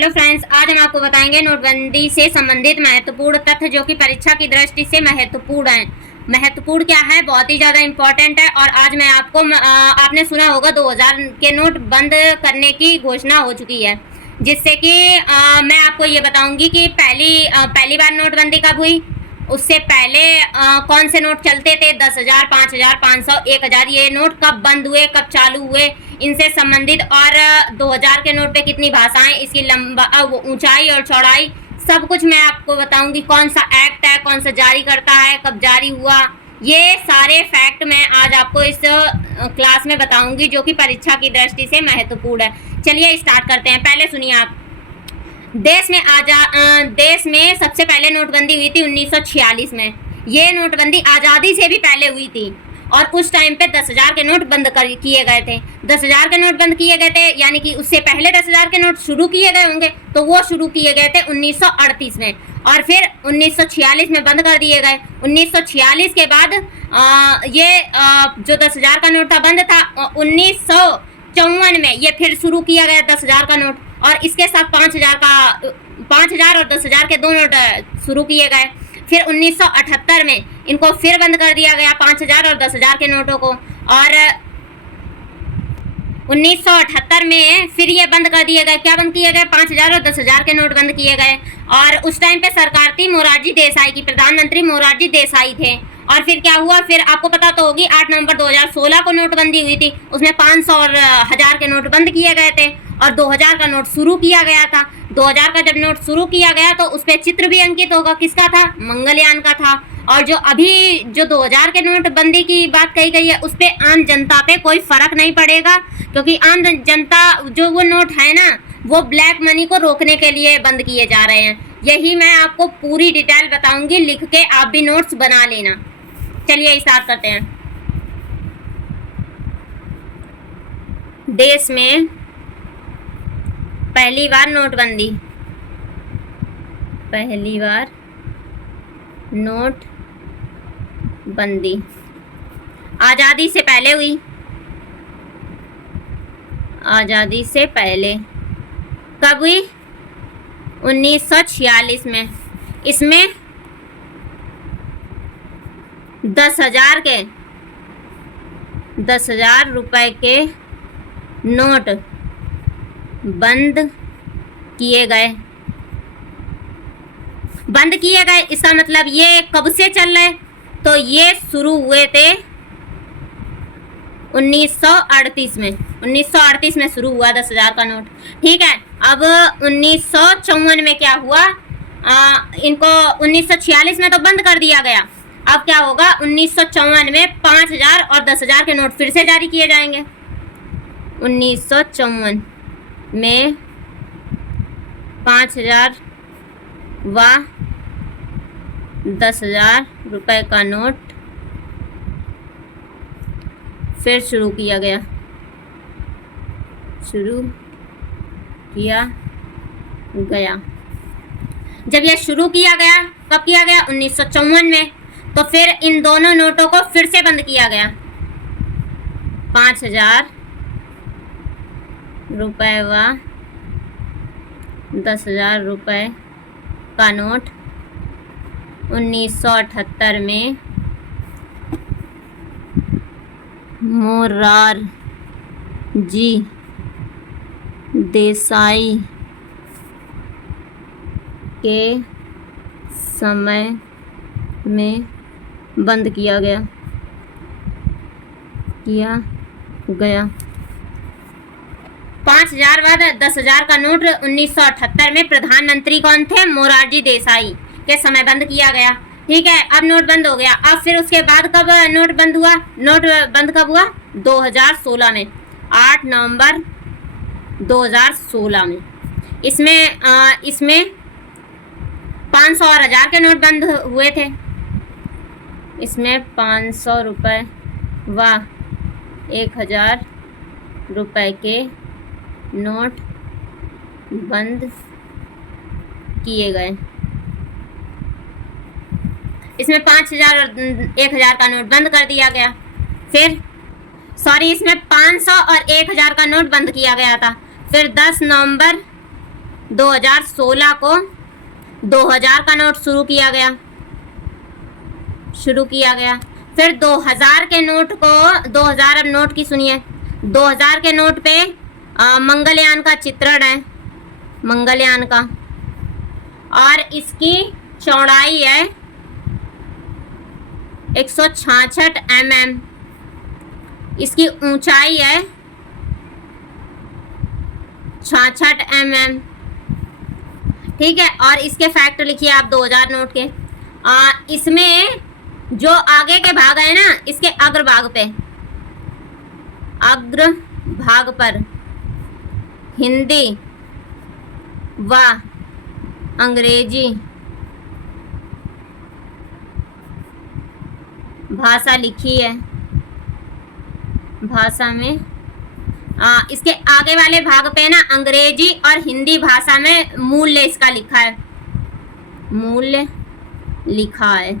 Hello friends, आज हम आपको बताएंगे नोटबंदी से संबंधित महत्वपूर्ण तथ्य जो कि परीक्षा की दृष्टि से महत्वपूर्ण हैं। महत्वपूर्ण क्या है, बहुत ही ज़्यादा इम्पोर्टेंट है। और आज मैं आपको आपने सुना होगा 2000 के नोट बंद करने की घोषणा हो चुकी है, जिससे कि मैं आपको ये बताऊंगी कि पहली बार नोटबंदी कब हुई, उससे पहले कौन से नोट चलते थे, 10,000, 5,000, 500, 1,000, ये नोट कब बंद हुए, कब चालू हुए, इनसे संबंधित, और 2000 के नोट पे कितनी भाषाएं, इसकी ऊंचाई और चौड़ाई, सब कुछ मैं आपको बताऊंगी। कौन सा एक्ट है, कौन सा जारी करता है, कब जारी हुआ, ये सारे फैक्ट मैं आज आपको इस क्लास में बताऊंगी, जो कि परीक्षा की दृष्टि से महत्वपूर्ण है। चलिए स्टार्ट करते हैं। पहले सुनिए आप, देश में सबसे पहले नोटबंदी हुई थी 1946 में। ये नोटबंदी आज़ादी से भी पहले हुई थी और उस टाइम पे 10,000 के नोट बंद किए गए थे। 10,000 के नोट बंद किए गए थे, यानी कि उससे पहले 10,000 के नोट शुरू किए गए होंगे, तो वो शुरू किए गए थे 1938 में और फिर 1946 में बंद कर दिए गए। 1946 के बाद जो 10,000 का नोट था बंद था। 1954 में ये फिर शुरू किया गया 10,000 का नोट, और इसके साथ 5,000 और 10,000 के दो नोट शुरू किए गए। फिर 1978 में इनको फिर बंद कर दिया गया, 5,000 और 10,000 के नोटों को, और 1978 में फिर ये बंद कर दिए गए। क्या बंद किए गए? 5,000 और 10,000 के नोट बंद किए गए। और उस टाइम पे सरकार थी मोरारजी देसाई की, प्रधानमंत्री मोरारजी देसाई थे। और फिर क्या हुआ, फिर आपको पता तो होगी, 8 नवंबर 2016 को नोटबंदी हुई थी। उसमें 500 और 1000 के नोट बंद किए गए थे और 2000 का नोट शुरू किया गया था। 2000 का जब नोट शुरू किया गया तो उस पर चित्र भी अंकित होगा, किसका था? मंगलयान का था। और जो अभी जो 2000 के नोटबंदी की बात कही गई है, उस पर आम जनता पे कोई फर्क नहीं पड़ेगा, क्योंकि आम जनता जो वो नोट है ना, वो ब्लैक मनी को रोकने के लिए बंद किए जा रहे हैं। यही मैं आपको पूरी डिटेल बताऊंगी, लिख के आप भी नोट्स बना लेना। चलिए स्टार्ट करते हैं। देश में पहली बार नोटबंदी, पहली बार नोटबंदी आज़ादी से पहले हुई। आज़ादी से पहले कब हुई? 1946 में। इसमें 10,000 रुपए के नोट बंद किए गए। बंद किए गए, इसका मतलब ये कब से चल रहे? तो ये शुरू हुए थे 1938 में। 1938 में शुरू हुआ 10,000 का नोट, ठीक है। अब 1954 में क्या हुआ? इनको 1946 में तो बंद कर दिया गया। अब क्या होगा? 1954 में 5,000 और 10,000 के नोट फिर से जारी किए जाएंगे। 1954 में 5,000 व 10,000 रुपए का नोट फिर शुरू किया गया। जब यह शुरू किया गया, कब किया गया? 1954 में। तो फिर इन दोनों नोटों को फिर से बंद किया गया। 5,000 रुपए व 10,000 रुपए का नोट 1978 में मोरारजी देसाई के समय में बंद किया गया। 5,000 व 10,000 का नोट 1978 में प्रधानमंत्री कौन थे? मोरारजी देसाई के समय बंद किया गया, ठीक है। अब नोट बंद हो गया। अब फिर उसके बाद कब नोट बंद हुआ? नोट बंद कब हुआ? 2016 में, 8 नवंबर 2016 में। इसमें 500 और 1000 के नोट बंद हुए थे। इसमें 500 रुपये व 1,000 रुपये के नोट बंद किए गए। इसमें 5,000 और 1,000 का नोट बंद कर दिया गया। इसमें 500 और 1,000 का नोट बंद किया गया था। फिर 10 नवंबर 2016 को 2000 का नोट शुरू किया गया। फिर 2000 के नोट को 2000, अब नोट की सुनिए, 2000 के नोट पे मंगलयान का चित्रण है, मंगलयान का, और इसकी चौड़ाई है 166 mm, इसकी ऊंचाई है 66 mm, ठीक है। और इसके फैक्ट लिखिए आप 2000 नोट के। इसमें जो आगे के भाग है ना, इसके अग्रभाग पर हिंदी व अंग्रेजी भाषा लिखी है, भाषा में इसके आगे वाले भाग पे ना अंग्रेजी और हिंदी भाषा में मूल्य इसका लिखा है, मूल्य लिखा है।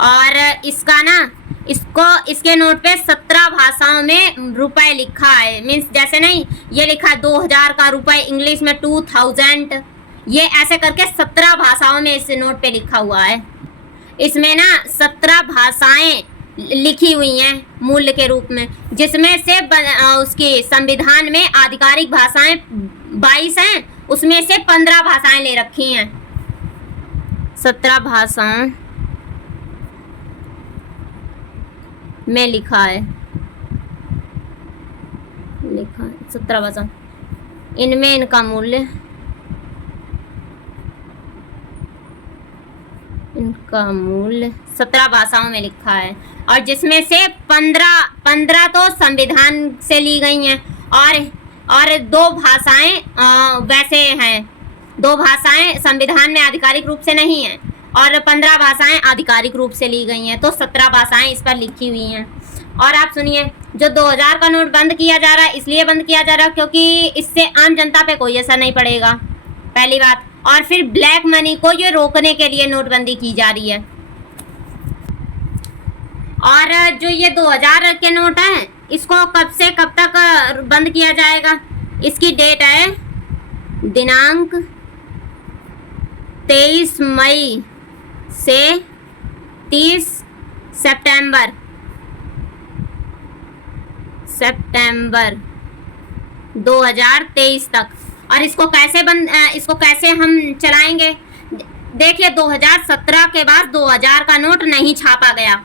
और इसका ना, इसके नोट पे 17 भाषाओं में रुपए लिखा है। मीन्स जैसे नहीं ये लिखा है 2000 का रुपए, इंग्लिश में 2000, ये ऐसे करके 17 भाषाओं में इस नोट पे लिखा हुआ है। इसमें ना 17 भाषाएं लिखी हुई हैं मूल्य के रूप में, जिसमें से उसकी संविधान में आधिकारिक भाषाएं 22 हैं, उसमें से 15 भाषाएं ले रखी हैं। 17 भाषाओं में लिखा है 17 भाषा, इनमें इनका मूल्य, इनका मूल्य 17 भाषाओं में लिखा है, और जिसमें से 15 तो संविधान से ली गई हैं, और 2 भाषाएं वैसे हैं, 2 भाषाएं संविधान में आधिकारिक रूप से नहीं हैं, और 15 भाषाएं आधिकारिक रूप से ली गई हैं। तो 17 भाषाएं इस पर लिखी हुई हैं। और आप सुनिए, जो 2000 का नोट बंद किया जा रहा है, इसलिए बंद किया जा रहा है क्योंकि इससे आम जनता पे कोई असर नहीं पड़ेगा, पहली बात। और फिर ब्लैक मनी को ये रोकने के लिए नोटबंदी की जा रही है। और जो ये 2000 के नोट हैं, इसको कब से कब तक बंद किया जाएगा, इसकी डेट है दिनांक 23 मई से 30 सितंबर 2023 तक। और इसको कैसे हम चलाएंगे? देखिए, 2017 के बाद 2000 का नोट नहीं छापा गया,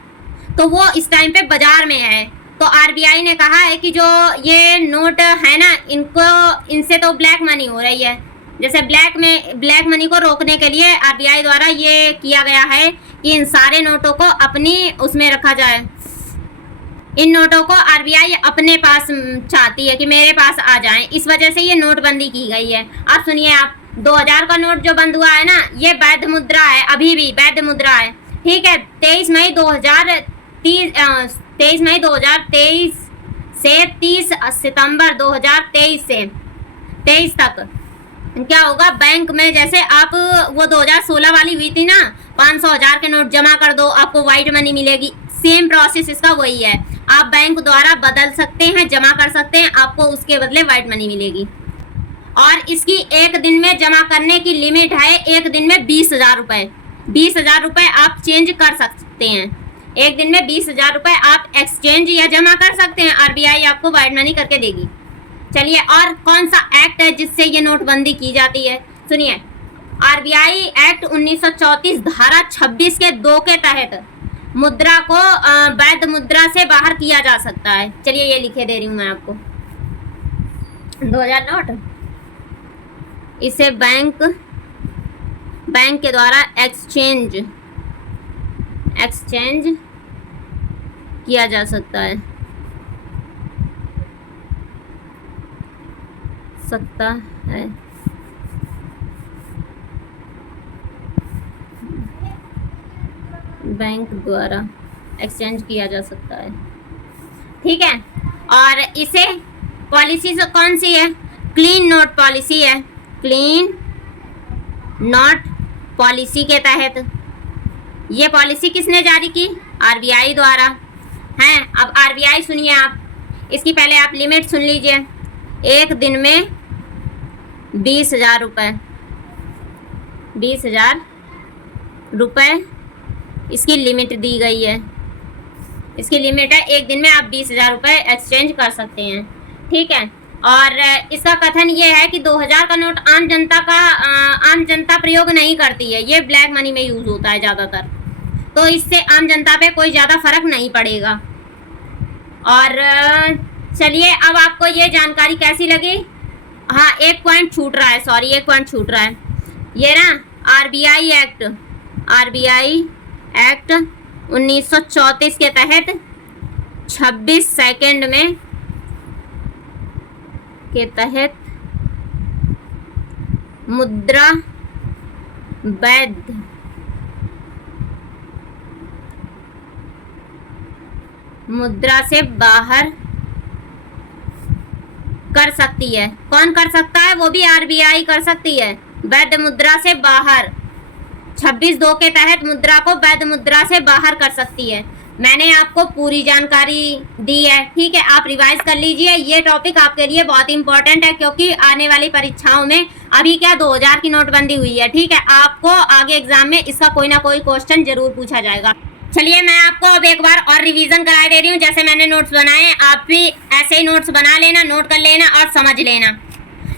तो वो इस टाइम पे बाजार में है। तो आरबीआई ने कहा है कि जो ये नोट है ना, इनसे तो ब्लैक मनी हो रही है। जैसे ब्लैक मनी को रोकने के लिए आरबीआई द्वारा ये किया गया है कि इन सारे नोटों को अपनी उसमें रखा जाए। इन नोटों को आरबीआई अपने पास चाहती है कि मेरे पास आ जाएं, इस वजह से ये नोटबंदी की गई है। अब सुनिए आप, 2000 का नोट जो बंद हुआ है ना, ये वैध मुद्रा है, अभी भी वैध मुद्रा है, ठीक है। 23 मई 2023 से 30 सितंबर 2023 तक क्या होगा, बैंक में जैसे आप वो 2016 वाली हुई थी ना, 500 1000 के नोट जमा कर दो आपको वाइट मनी मिलेगी, सेम प्रोसेस इसका वही है। आप बैंक द्वारा बदल सकते हैं, जमा कर सकते हैं, आपको उसके बदले वाइट मनी मिलेगी। और इसकी एक दिन में जमा करने की लिमिट है, एक दिन में 20,000 रुपये। 20,000 रुपये आप चेंज कर सकते हैं, एक दिन में 20,000 रुपये आप एक्सचेंज या जमा कर सकते हैं, आरबीआई आपको वाइट मनी करके देगी। चलिए, और कौन सा एक्ट है जिससे ये नोटबंदी की जाती है? सुनिए, आरबीआई एक्ट 1934 धारा 26 के 2 के तहत मुद्रा को वैध मुद्रा से बाहर किया जा सकता है। चलिए, ये लिखे दे रही हूँ मैं आपको, 2000 नोट, इसे बैंक के द्वारा एक्सचेंज किया जा सकता है, सकता है। बैंक द्वारा एक्सचेंज किया जा सकता है, ठीक है। और इसे पॉलिसी से कौन सी है? क्लीन नोट पॉलिसी है। क्लीन नोट पॉलिसी के तहत ये पॉलिसी किसने जारी की? आरबीआई द्वारा हैं। अब आरबीआई सुनिए आप, इसकी पहले आप लिमिट सुन लीजिए। एक दिन में 20,000 रुपये, 20,000 रुपये इसकी लिमिट दी गई है। इसकी लिमिट है, एक दिन में आप 20,000 रुपये एक्सचेंज कर सकते हैं, ठीक है। और इसका कथन ये है कि 2000 का नोट आम जनता प्रयोग नहीं करती है, ये ब्लैक मनी में यूज़ होता है ज़्यादातर, तो इससे आम जनता पे कोई ज़्यादा फर्क नहीं पड़ेगा। और चलिए, अब आपको ये जानकारी कैसी लगी? हाँ, एक पॉइंट छूट रहा है, सॉरी, एक पॉइंट छूट रहा है। ये ना आरबीआई एक्ट 1934 के तहत 26 सेकंड में के तहत मुद्रा वैध मुद्रा से बाहर कर सकती है। कौन कर सकता है? वो भी आरबीआई कर सकती है, वैध मुद्रा से बाहर। 26(2) के तहत मुद्रा को वैध मुद्रा से बाहर कर सकती है। मैंने आपको पूरी जानकारी दी है, ठीक है, आप रिवाइज कर लीजिए। ये टॉपिक आपके लिए बहुत इंपॉर्टेंट है, क्योंकि आने वाली परीक्षाओं में अभी क्या 2000 की नोटबंदी हुई है, ठीक है, आपको आगे एग्जाम में इसका कोई ना कोई क्वेश्चन जरूर पूछा जाएगा। चलिए, मैं आपको अब एक बार और रिवीजन करा दे रही हूँ। जैसे मैंने नोट्स बनाए, आप भी ऐसे ही नोट्स बना लेना, नोट कर लेना और समझ लेना।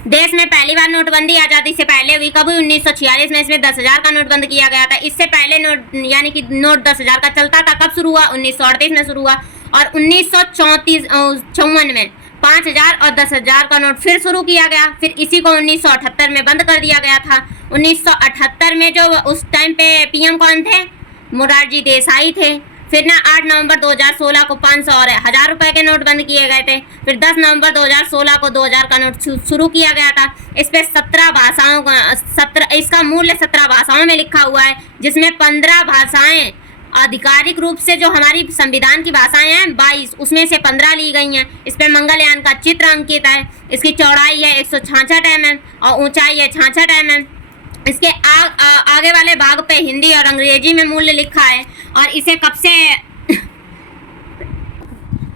देश में पहली बार नोटबंदी आज़ादी से पहले हुई, कब हुई? 1946 में। इसमें 10,000 का नोट बंद किया गया था। इससे पहले नोट यानी कि नोट 10,000 का चलता था, कब शुरू हुआ? 1938 में शुरू हुआ। और 1954 में 5,000 और 10,000 का नोट फिर शुरू किया गया। फिर इसी को 1978 में बंद कर दिया गया था। 1978 में जो उस टाइम पे पीएम कौन थे? मोरारजी देसाई थे। फिर ना 8 नवंबर 2016 को 500 और 1000 रुपए के नोट बंद किए गए थे। फिर 10 नवंबर 2016 को 2000 का नोट शुरू किया गया था। इस पे 17 भाषाओं का इसका मूल्य 17 भाषाओं में लिखा हुआ है, जिसमें 15 भाषाएं आधिकारिक रूप से जो हमारी संविधान की भाषाएं हैं 22, उसमें से 15 ली गई हैं। इस पे मंगलयान का चित्र अंकित है। इसकी चौड़ाई है 166 mm और ऊंचाई है 66 mm। इसके आगे वाले भाग पे हिंदी और अंग्रेजी में मूल्य लिखा है। और इसे कब से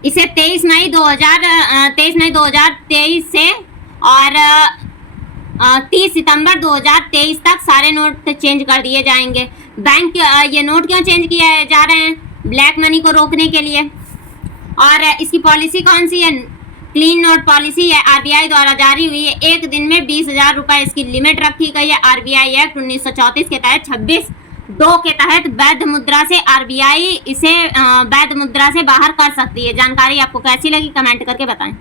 इसे 23 मई 2023 से और 30 सितंबर 2023 तक सारे नोट चेंज कर दिए जाएंगे। बैंक ये नोट क्यों चेंज किए जा रहे हैं? ब्लैक मनी को रोकने के लिए। और इसकी पॉलिसी कौन सी है? क्लीन नोट पॉलिसी है, आरबीआई द्वारा जारी हुई है। एक दिन में 20,000 रुपये इसकी लिमिट रखी गई है। आरबीआई एक्ट 1934 के तहत 26(2) के तहत वैध मुद्रा से आरबीआई इसे वैध मुद्रा से बाहर कर सकती है। जानकारी आपको कैसी लगी कमेंट करके बताएं।